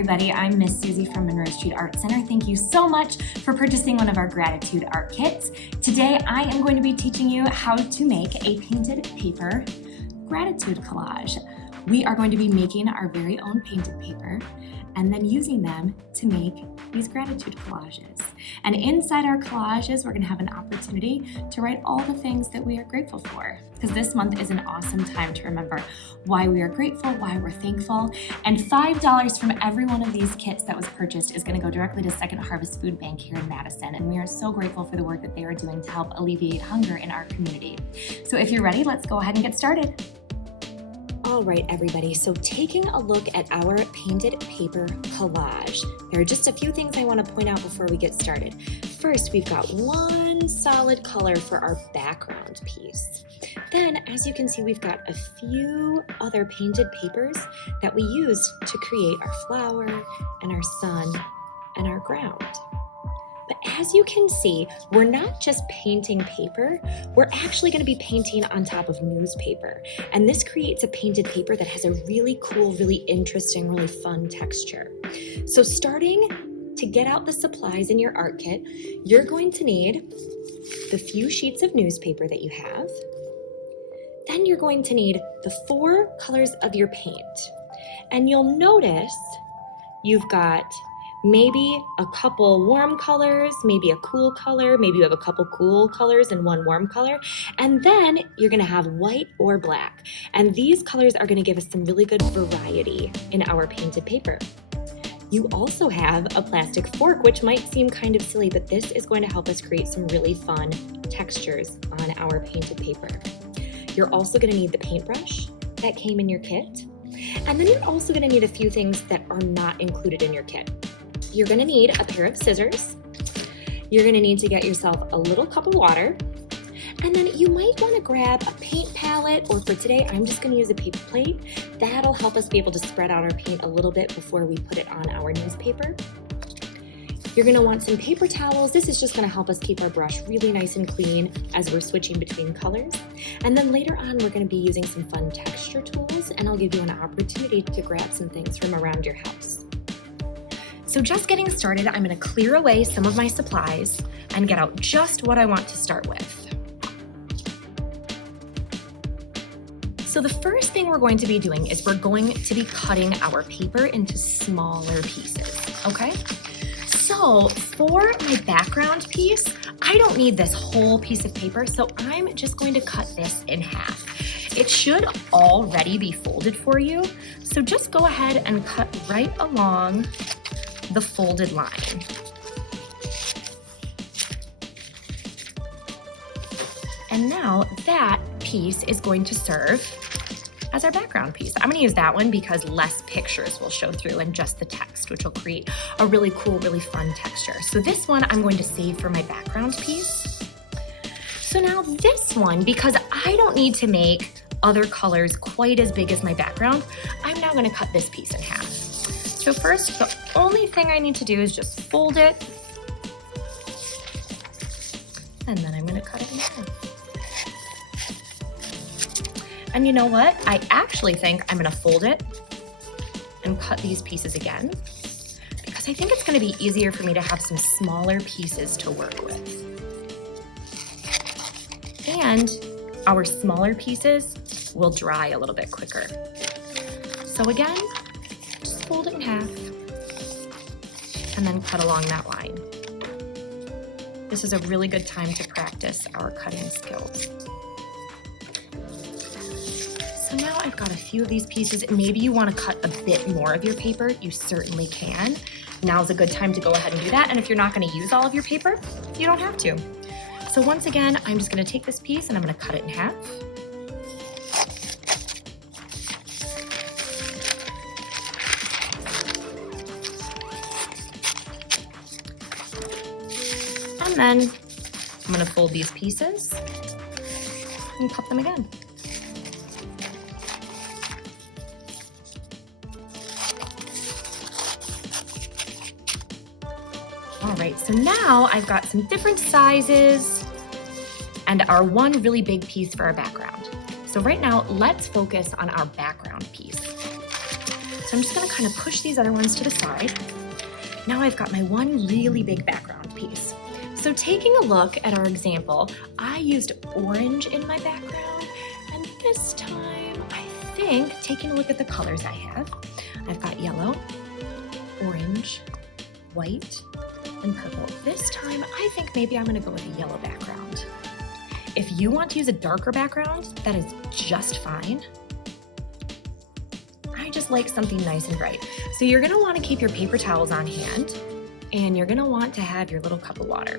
everybody, I'm Miss Susie from Monroe Street Art Center. Thank you so much for purchasing one of our gratitude art kits. Today I am going to be teaching you how to make a painted paper gratitude collage. We are going to be making our very own painted paper and then using them to make these gratitude collages. And inside our collages, we're going to have an opportunity to write all the things that we are grateful for, because this month is an awesome time to remember why we are grateful, why we're thankful. And $5 from every one of these kits that was purchased is going to go directly to Second Harvest Food Bank here in Madison. And we are so grateful for the work that they are doing to help alleviate hunger in our community. So if you're ready, let's go ahead and get started. All right, everybody, so taking a look at our painted paper collage, there are just a few things I want to point out before we get started. First, we've got one solid color for our background piece. Then, as you can see, we've got a few other painted papers that we used to create our flower and our sun and our ground. But as you can see, we're not just painting paper, we're actually going to be painting on top of newspaper. And this creates a painted paper that has a really cool, really interesting, really fun texture. So starting to get out the supplies in your art kit, you're going to need the few sheets of newspaper that you have. Then you're going to need the 4 colors of your paint. And you'll notice you've got maybe a couple warm colors, maybe a cool color, maybe you have a couple cool colors and one warm color, and then you're gonna have white or black. And these colors are gonna give us some really good variety in our painted paper. You also have a plastic fork, which might seem kind of silly, but this is going to help us create some really fun textures on our painted paper. You're also gonna need the paintbrush that came in your kit. And then you're also gonna need a few things that are not included in your kit. You're gonna need a pair of scissors. You're gonna need to get yourself a little cup of water. And then you might wanna grab a paint palette, or for today, I'm just gonna use a paper plate. That'll help us be able to spread out our paint a little bit before we put it on our newspaper. You're gonna want some paper towels. This is just gonna help us keep our brush really nice and clean as we're switching between colors. And then later on, we're gonna be using some fun texture tools, and I'll give you an opportunity to grab some things from around your house. So just getting started, I'm gonna clear away some of my supplies and get out just what I want to start with. So the first thing we're going to be doing is we're going to be cutting our paper into smaller pieces, okay? So for my background piece, I don't need this whole piece of paper, so I'm just going to cut this in half. It should already be folded for you, so just go ahead and cut right along the folded line. And now that piece is going to serve as our background piece. I'm gonna use that one because less pictures will show through and just the text, which will create a really cool, really fun texture. So this one I'm going to save for my background piece. So now this one, because I don't need to make other colors quite as big as my background, I'm now gonna cut this piece in half. So first, the only thing I need to do is just fold it, and then I'm gonna cut it in half. And you know what? I actually think I'm gonna fold it and cut these pieces again, because I think it's gonna be easier for me to have some smaller pieces to work with. And our smaller pieces will dry a little bit quicker. So again, fold it in half and then cut along that line. This is a really good time to practice our cutting skills. So now I've got a few of these pieces. Maybe you want to cut a bit more of your paper. You certainly can. Now's a good time to go ahead and do that. And if you're not going to use all of your paper, you don't have to. So once again, I'm just going to take this piece and I'm going to cut it in half. And then I'm gonna fold these pieces and cut them again. All right, so now I've got some different sizes and our one really big piece for our background. So right now, let's focus on our background piece. So I'm just gonna kind of push these other ones to the side. Now I've got my one really big background piece. So taking a look at our example, I used orange in my background, and this time I think, taking a look at the colors I have, I've got yellow, orange, white, and purple. This time I think maybe I'm gonna go with a yellow background. If you want to use a darker background, that is just fine. I just like something nice and bright. So you're gonna wanna keep your paper towels on hand, and you're gonna want to have your little cup of water.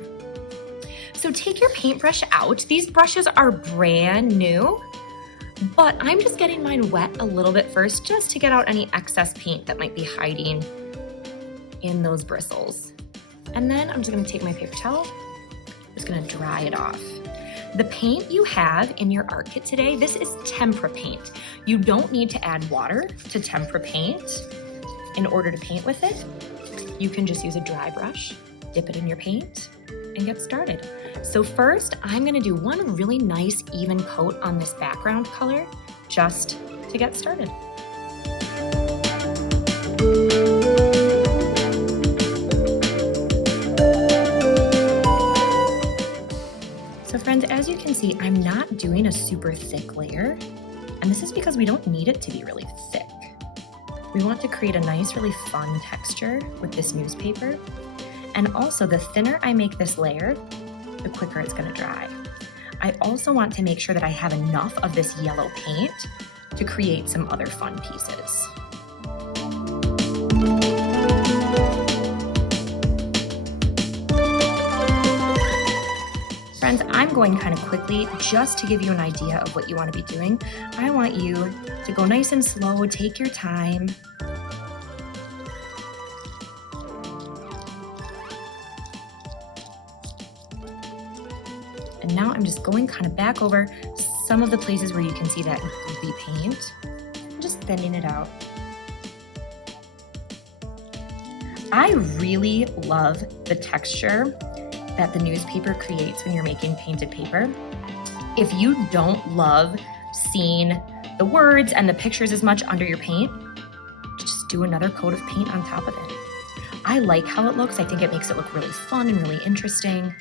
So take your paintbrush out. These brushes are brand new, but I'm just getting mine wet a little bit first just to get out any excess paint that might be hiding in those bristles. And then I'm just gonna take my paper towel, just gonna dry it off. The paint you have in your art kit today, this is tempera paint. You don't need to add water to tempera paint in order to paint with it. You can just use a dry brush, dip it in your paint, and get started. So first, I'm gonna do one really nice even coat on this background color just to get started. So friends, as you can see, I'm not doing a super thick layer, and this is because we don't need it to be really thick. We want to create a nice, really fun texture with this newspaper. And also, the thinner I make this layer, the quicker it's gonna dry. I also want to make sure that I have enough of this yellow paint to create some other fun pieces. Friends, I'm going kind of quickly just to give you an idea of what you want to be doing. I want you to go nice and slow, take your time. And now I'm just going kind of back over some of the places where you can see that goopy paint, just thinning it out. I really love the texture that the newspaper creates when you're making painted paper. If you don't love seeing the words and the pictures as much under your paint, just do another coat of paint on top of it. I like how it looks. I think it makes it look really fun and really interesting.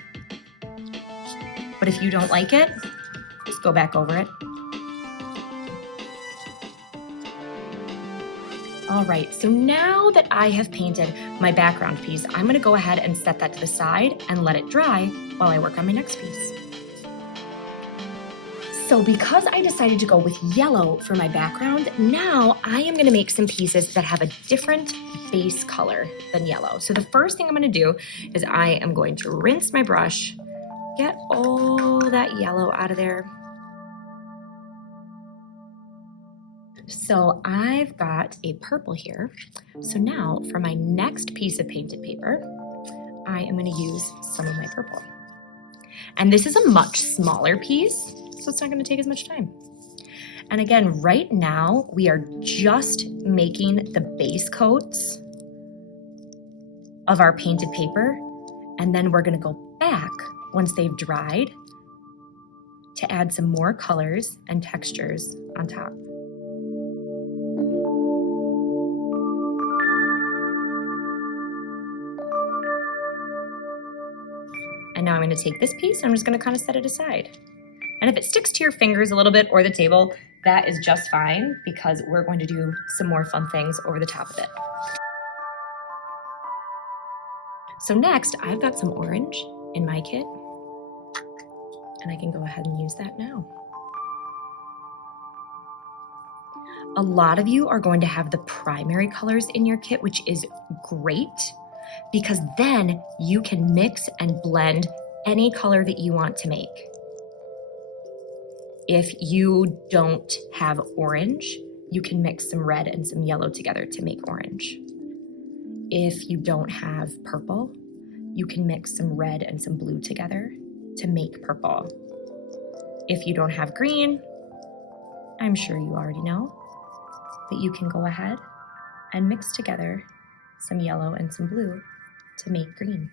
But if you don't like it, just go back over it. All right, so now that I have painted my background piece, I'm gonna go ahead and set that to the side and let it dry while I work on my next piece. So because I decided to go with yellow for my background, now I am gonna make some pieces that have a different base color than yellow. So the first thing I'm gonna do is I am going to rinse my brush, get all that yellow out of there. So I've got a purple here. So now for my next piece of painted paper, I am gonna use some of my purple. And this is a much smaller piece, so it's not gonna take as much time. And again, right now, we are just making the base coats of our painted paper, and then we're gonna go back once they've dried to add some more colors and textures on top. And now I'm gonna take this piece and I'm just gonna kind of set it aside. And if it sticks to your fingers a little bit or the table, that is just fine because we're going to do some more fun things over the top of it. So next, I've got some orange in my kit, and I can go ahead and use that now. A lot of you are going to have the primary colors in your kit, which is great, because then you can mix and blend any color that you want to make. If you don't have orange, you can mix some red and some yellow together to make orange. If you don't have purple, you can mix some red and some blue together to make purple. If you don't have green, I'm sure you already know that you can go ahead and mix together some yellow and some blue to make green.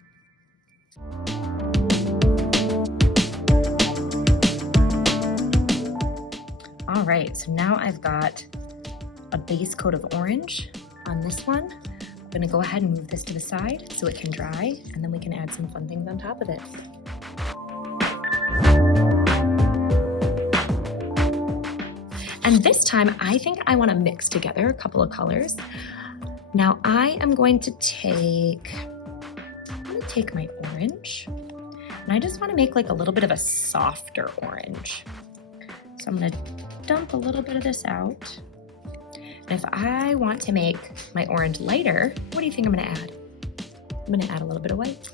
All right, so now I've got a base coat of orange. on this one. I'm gonna go ahead and move this to the side so it can dry, and then we can add some fun things on top of it. And this time, I think I wanna mix together a couple of colors. Now I am going to take my orange, and I just wanna make like a little bit of a softer orange. So I'm gonna dump a little bit of this out. And if I want to make my orange lighter, what do you think I'm gonna add? I'm gonna add a little bit of white.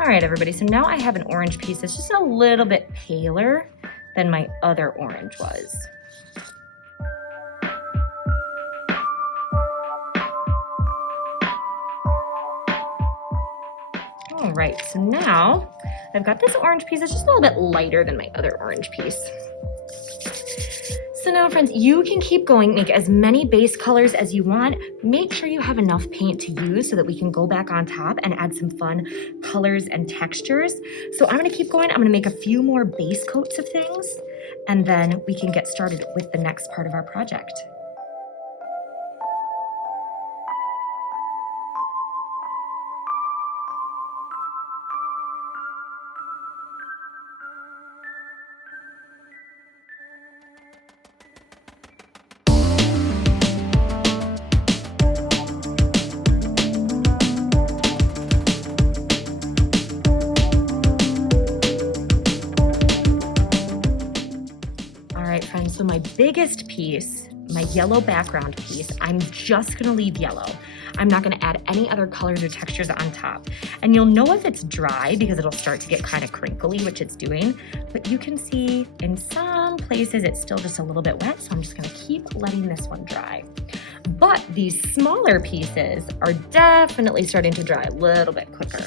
All right, everybody, so now I have an orange piece that's just a little bit paler than my other orange was. All right, so now I've got this orange piece that's just a little bit lighter than my other orange piece. So now, friends, you can keep going, make as many base colors as you want. Make sure you have enough paint to use so that we can go back on top and add some fun colors and textures. So I'm gonna keep going. I'm gonna make a few more base coats of things, and then we can get started with the next part of our project. Friends, so my biggest piece, my yellow background piece, I'm just gonna leave yellow. I'm not gonna add any other colors or textures on top. And you'll know if it's dry because it'll start to get kind of crinkly, which it's doing, but you can see in some places it's still just a little bit wet, so I'm just gonna keep letting this one dry. But these smaller pieces are definitely starting to dry a little bit quicker.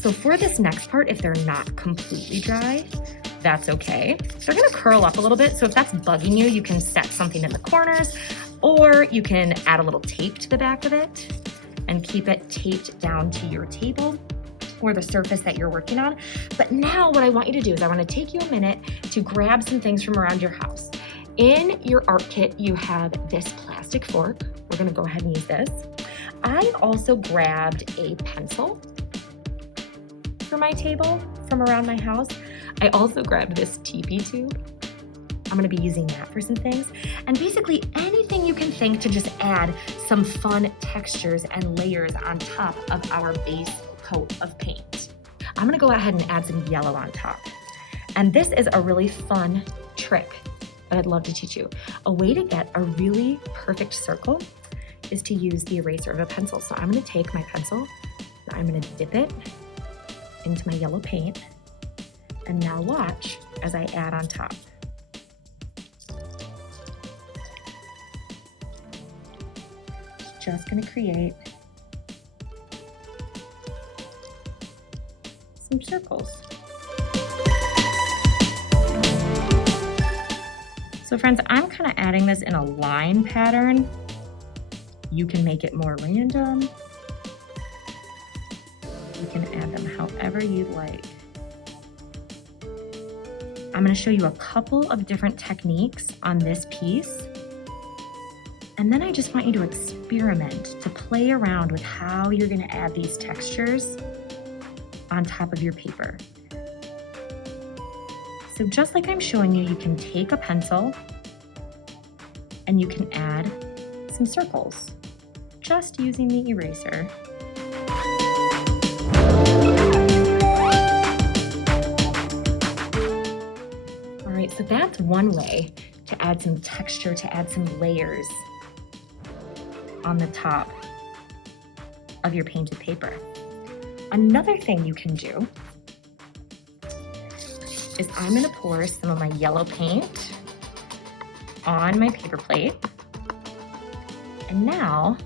So for this next part, if they're not completely dry, that's okay. They're gonna curl up a little bit, so if that's bugging you, you can set something in the corners, or you can add a little tape to the back of it and keep it taped down to your table or the surface that you're working on. But now what I want you to do is I wanna take you a minute to grab some things from around your house. In your art kit, you have this plastic fork. We're gonna go ahead and use this. I also grabbed a pencil for my table from around my house. I also grabbed this TP tube. I'm gonna be using that for some things. And basically anything you can think to just add some fun textures and layers on top of our base coat of paint. I'm gonna go ahead and add some yellow on top. And this is a really fun trick that I'd love to teach you. A way to get a really perfect circle is to use the eraser of a pencil. So I'm gonna take my pencil, and I'm gonna dip it into my yellow paint, and now watch as I add on top. Just gonna create some circles. So friends, I'm kind of adding this in a line pattern. You can make it more random. You can add them however you'd like. I'm going to show you a couple of different techniques on this piece. And then I just want you to experiment, to play around with how you're going to add these textures on top of your paper. So just like I'm showing you, you can take a pencil and you can add some circles just using the eraser. All right, so that's one way to add some texture, to add some layers on the top of your painted paper. Another thing you can do is I'm gonna pour some of my yellow paint on my paper plate. And now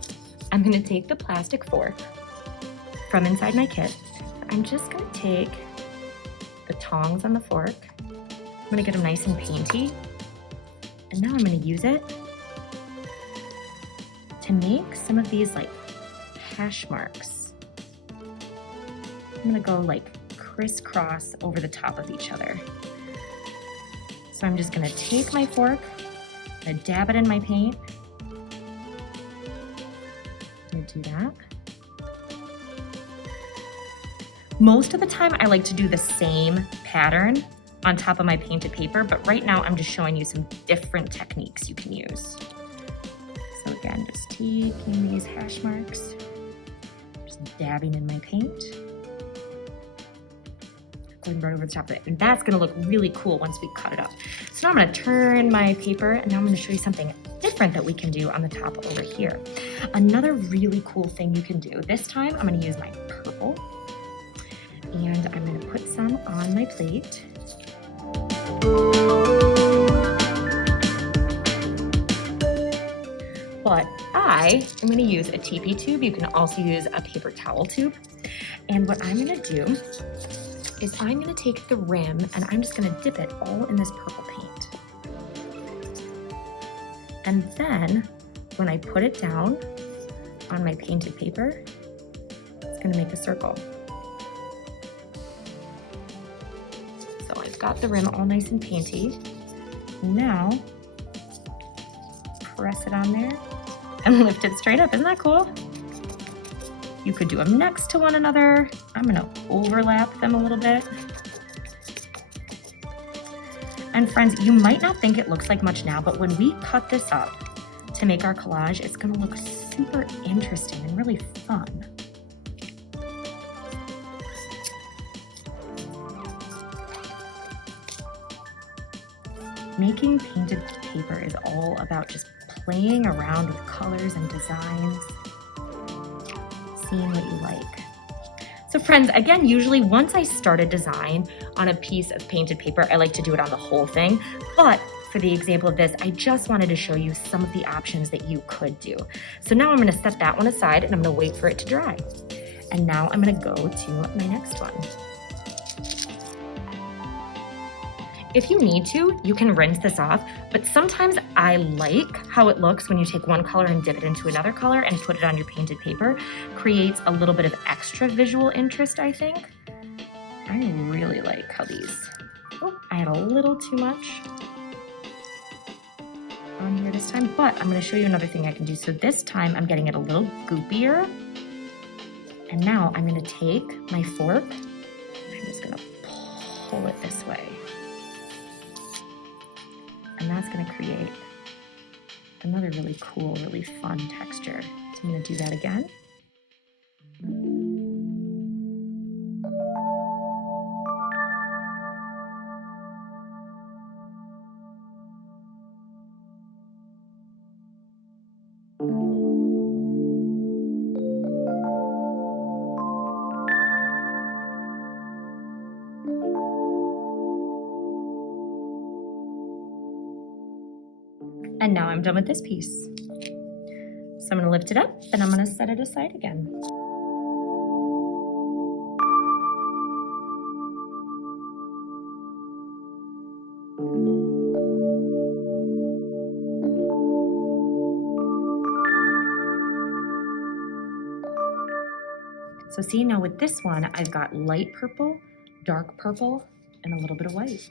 I'm gonna take the plastic fork from inside my kit. I'm just gonna take the tongs on the fork. I'm gonna get them nice and painty. And now I'm gonna use it to make some of these like hash marks. I'm gonna go like crisscross over the top of each other. So I'm just gonna take my fork, and dab it in my paint. I'm gonna do that. Most of the time I like to do the same pattern on top of my painted paper, but right now I'm just showing you some different techniques you can use. So again, just taking these hash marks, just dabbing in my paint, going right over the top of it. And that's gonna look really cool once we cut it up. So now I'm gonna turn my paper, and now I'm gonna show you something different that we can do on the top over here. Another really cool thing you can do, this time I'm gonna use my purple, and I'm gonna put some on my plate. But I am gonna use a TP tube. You can also use a paper towel tube. And what I'm gonna do is I'm gonna take the rim and I'm just gonna dip it all in this purple paint. And then when I put it down on my painted paper, it's gonna make a circle. So I've got the rim all nice and painty. Now, press it on there and lift it straight up. Isn't that cool? You could do them next to one another. I'm gonna overlap them a little bit. And friends, you might not think it looks like much now, but when we cut this up to make our collage, it's gonna look super interesting and really fun. Making painted paper is all about just playing around with colors and designs, seeing what you like. So friends, again, usually once I start a design on a piece of painted paper, I like to do it on the whole thing. But for the example of this, I just wanted to show you some of the options that you could do. So now I'm gonna set that one aside and I'm gonna wait for it to dry. And now I'm gonna go to my next one. If you need to, you can rinse this off, but sometimes I like how it looks when you take one color and dip it into another color and put it on your painted paper. Creates a little bit of extra visual interest, I think. I really like how these, oh, I had a little too much on here this time, but I'm gonna show you another thing I can do. So this time I'm getting it a little goopier. And now I'm gonna take my fork, I'm just gonna pull it this way. And that's gonna create another really cool, really fun texture. So I'm gonna do that again. And now I'm done with this piece. So I'm gonna lift it up and I'm gonna set it aside again. So see, now with this one, I've got light purple, dark purple, and a little bit of white.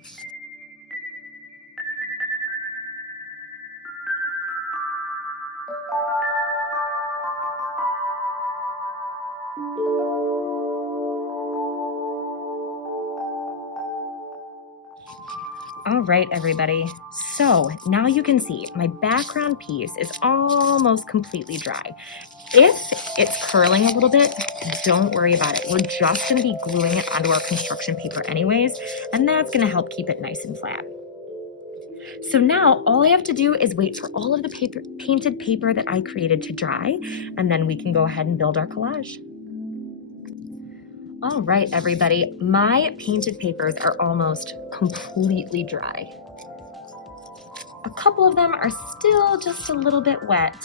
All right, everybody. So now you can see my background piece is almost completely dry. If it's curling a little bit, don't worry about it. We're just gonna be gluing it onto our construction paper anyways, and that's gonna help keep it nice and flat. So now all I have to do is wait for all of the painted paper that I created to dry, and then we can go ahead and build our collage. All right, everybody, my painted papers are almost completely dry. A couple of them are still just a little bit wet,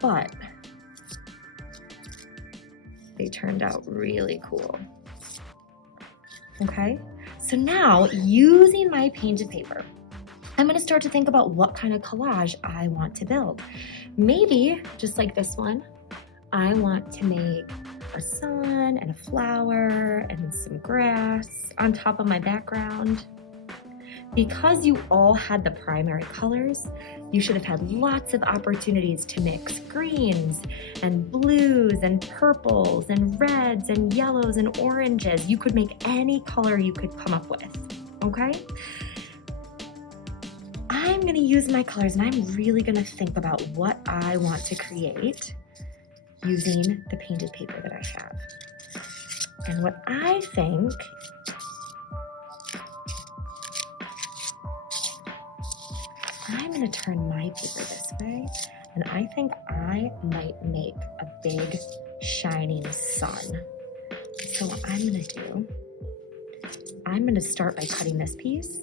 but they turned out really cool. Okay, so now using my painted paper, I'm gonna start to think about what kind of collage I want to build. Maybe, just like this one, I want to make a sun and a flower and some grass on top of my background. Because you all had the primary colors, you should have had lots of opportunities to mix greens and blues and purples and reds and yellows and oranges. You could make any color you could come up with, okay? I'm gonna use my colors and I'm really gonna think about what I want to create using the painted paper that I have. And what I think I'm gonna turn my paper this way, and I think I might make a big shining sun. So what I'm gonna start by cutting this piece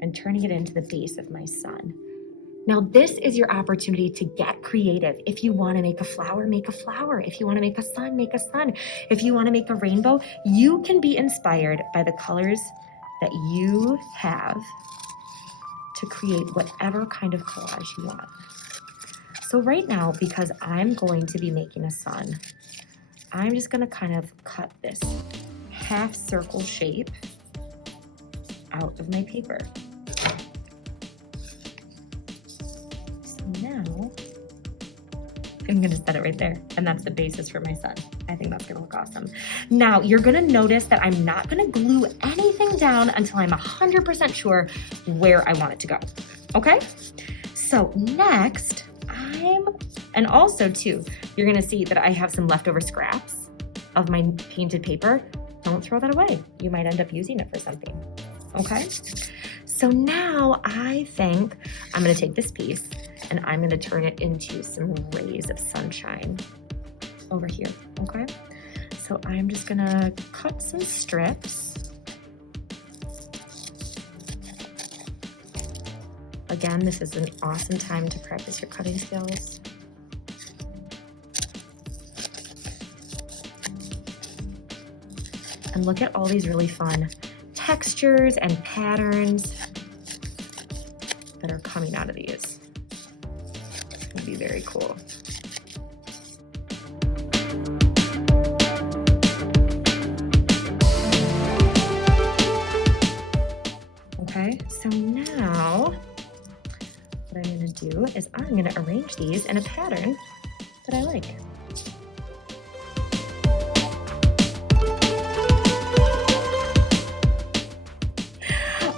and turning it into the base of my sun. Now this is your opportunity to get creative. If you wanna make a flower, make a flower. If you wanna make a sun, make a sun. If you wanna make a rainbow, you can be inspired by the colors that you have to create whatever kind of collage you want. So right now, because I'm going to be making a sun, I'm just gonna kind of cut this half circle shape out of my paper. So now, I'm gonna set it right there, and that's the basis for my sun. I think that's gonna look awesome. Now, you're gonna notice that I'm not gonna glue anything down until I'm 100% sure where I want it to go, okay? So next, and also too, you're gonna see that I have some leftover scraps of my painted paper. Don't throw that away. You might end up using it for something, okay? So now I think I'm gonna take this piece and I'm gonna turn it into some rays of sunshine over here, okay? So I'm just gonna cut some strips. Again, this is an awesome time to practice your cutting skills. And look at all these really fun textures and patterns that are coming out of these. It's gonna be very cool. Okay, so now what I'm gonna do is I'm gonna arrange these in a pattern that I like.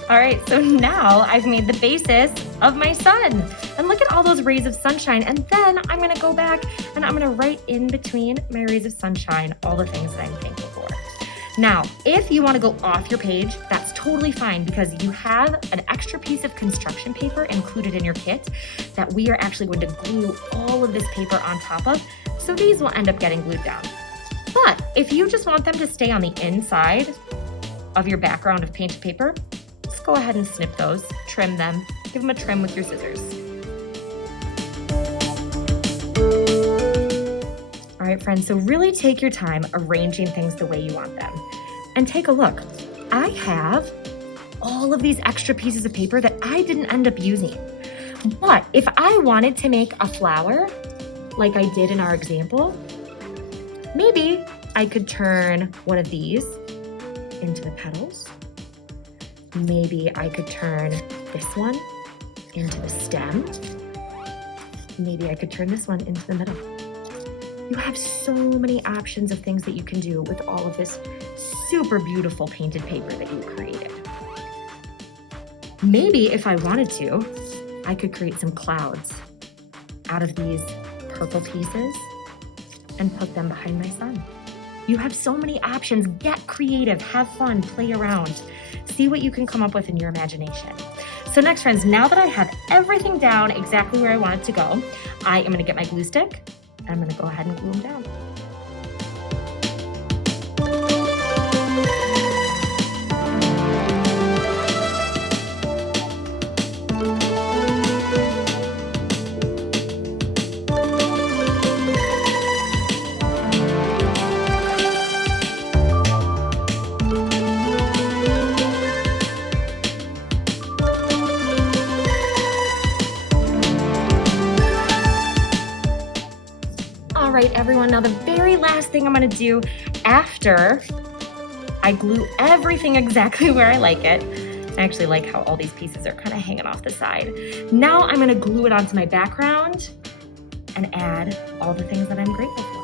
All right, so now I've made the basis of my sun. And look at all those rays of sunshine. And then I'm gonna go back and I'm gonna write in between my rays of sunshine all the things that I'm thankful for. Now, if you wanna go off your page, that's totally fine because you have an extra piece of construction paper included in your kit that we are actually going to glue all of this paper on top of. So these will end up getting glued down. But if you just want them to stay on the inside of your background of painted paper, go ahead and snip those, trim them, give them a trim with your scissors. All right, friends, so really take your time arranging things the way you want them. And take a look. I have all of these extra pieces of paper that I didn't end up using. But if I wanted to make a flower, like I did in our example, maybe I could turn one of these into the petals. Maybe I could turn this one into the stem. Maybe I could turn this one into the middle. You have so many options of things that you can do with all of this super beautiful painted paper that you created. Maybe if I wanted to, I could create some clouds out of these purple pieces and put them behind my sun. You have so many options. Get creative, have fun, play around. See what you can come up with in your imagination. So next, friends, now that I have everything down exactly where I want it to go, I am gonna get my glue stick and I'm gonna go ahead and glue them down. everyone. Now the very last thing I'm gonna do after I glue everything exactly where I like it, I actually like how all these pieces are kind of hanging off the side. Now I'm gonna glue it onto my background and add all the things that I'm grateful for.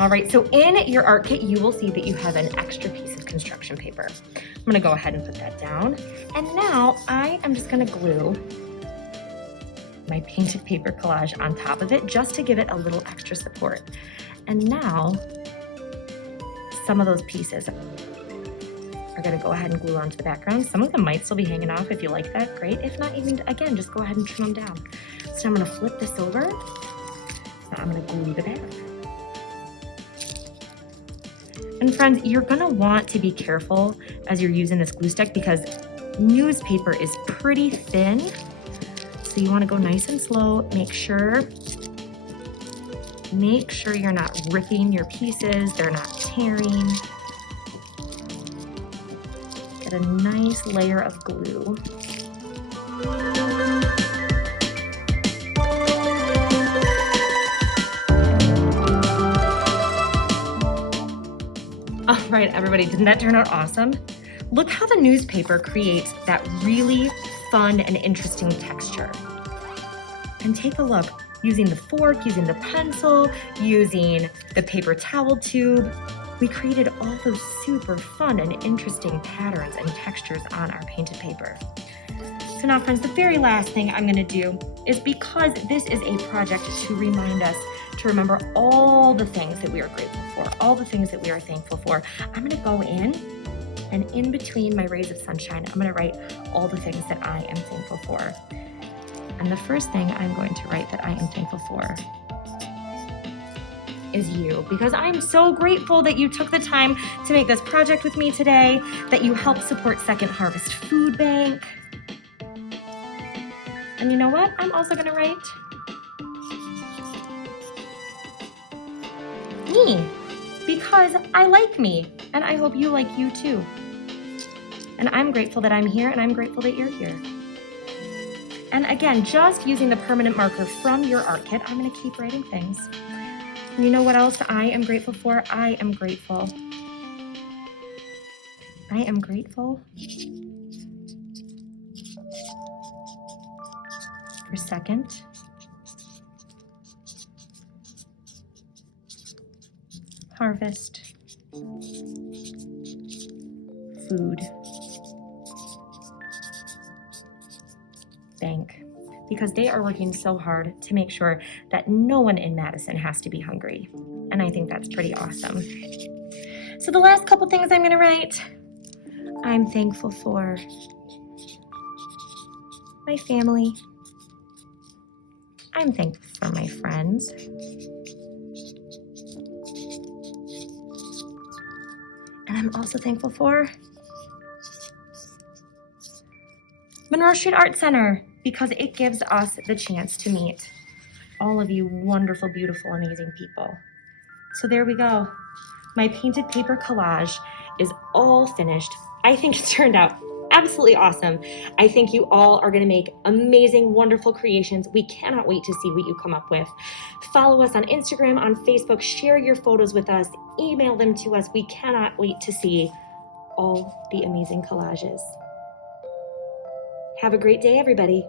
All right, so in your art kit, you will see that you have an extra piece of construction paper. I'm gonna go ahead and put that down. And now I am just gonna glue my painted paper collage on top of it just to give it a little extra support. And now, some of those pieces are gonna go ahead and glue onto the background. Some of them might still be hanging off. If you like that, great. If not, even again, just go ahead and trim them down. So I'm gonna flip this over. Now I'm gonna glue the back. And friends, you're gonna want to be careful as you're using this glue stick because newspaper is pretty thin. So you wanna go nice and slow. Make sure you're not ripping your pieces, they're not tearing. Get a nice layer of glue. All right, everybody, didn't that turn out awesome? Look how the newspaper creates that really fun and interesting texture. And take a look, using the fork, using the pencil, using the paper towel tube, we created all those super fun and interesting patterns and textures on our painted paper. So now, friends, the very last thing I'm gonna do is, because this is a project to remind us to remember all the things that we are grateful for, all the things that we are thankful for, I'm gonna go in and in between my rays of sunshine, I'm gonna write all the things that I am thankful for. And the first thing I'm going to write that I am thankful for is you, because I'm so grateful that you took the time to make this project with me today, that you helped support Second Harvest Food Bank. And you know what? I'm also gonna write me, because I like me, and I hope you like you too. And I'm grateful that I'm here, and I'm grateful that you're here. And again, just using the permanent marker from your art kit, I'm gonna keep writing things. And you know what else I am grateful for? I am grateful for Second Harvest Food Bank, because they are working so hard to make sure that no one in Madison has to be hungry. And I think that's pretty awesome. So the last couple things I'm gonna write, I'm thankful for my family. I'm thankful for my friends. And I'm also thankful for Monroe Street Art Center, because it gives us the chance to meet all of you wonderful, beautiful, amazing people. So there we go. My painted paper collage is all finished. I think it turned out absolutely awesome. I think you all are gonna make amazing, wonderful creations. We cannot wait to see what you come up with. Follow us on Instagram, on Facebook, share your photos with us, email them to us. We cannot wait to see all the amazing collages. Have a great day, everybody.